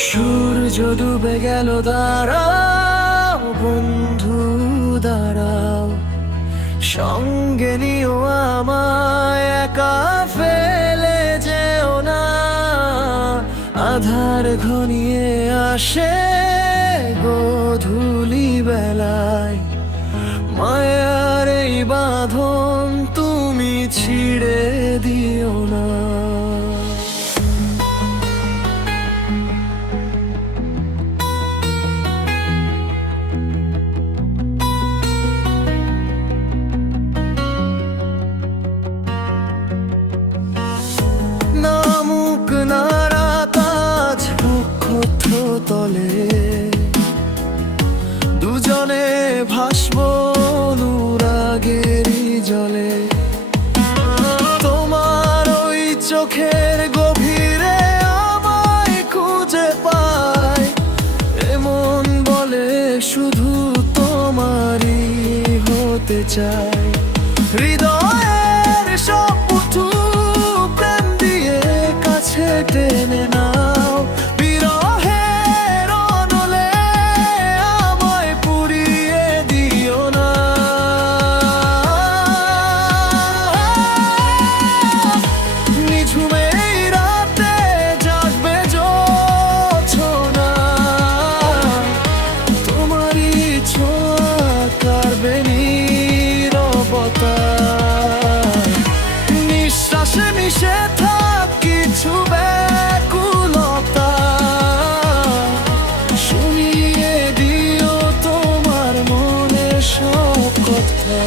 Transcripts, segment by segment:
সূর্য ডুবে গেল, দাঁড়াও বন্ধু দাঁড়াও, সঙ্গে নিও আমায়, একা ফেলে যেও না। আধার ঘনিয়ে আসে গোধূলি বেলায়, মায়ার এই বাঁধন তুমি ছিঁড়ে দিও না। নামুক নারা কাজ নক্ষত্র তলে, দুজনে ভাসবো অনুরাগেরই জলে। তোমার ওই চোখের গভীরে আমায় খুঁজে পাই, এমন বলে শুধু তোমারই হতে চাই। হৃদয়ের সব পুটু প্রেম দিয়ে কাছে টেনে নাও, বিরহের অনলে আমায় পুড়িয়ে দিও না। নিঝুম এই রাতে জাগবে জোছনা, তোমারই ছোঁয়া কাড়বে নীরবতা। নিঃশ্বাসে মিশে থাক কিছু ব্যাকুলতা, শুনিয়ে দিও তোমার মনে সব কথা।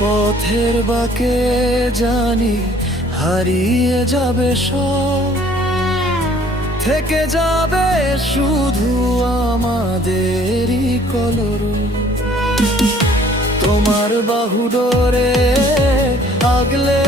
পথের বাঁকে জানি হারিয়ে যাবে সব, থেকে যাবে শুধু আমাদেরই কলরব। তোমার বাহু ডোরে আগলে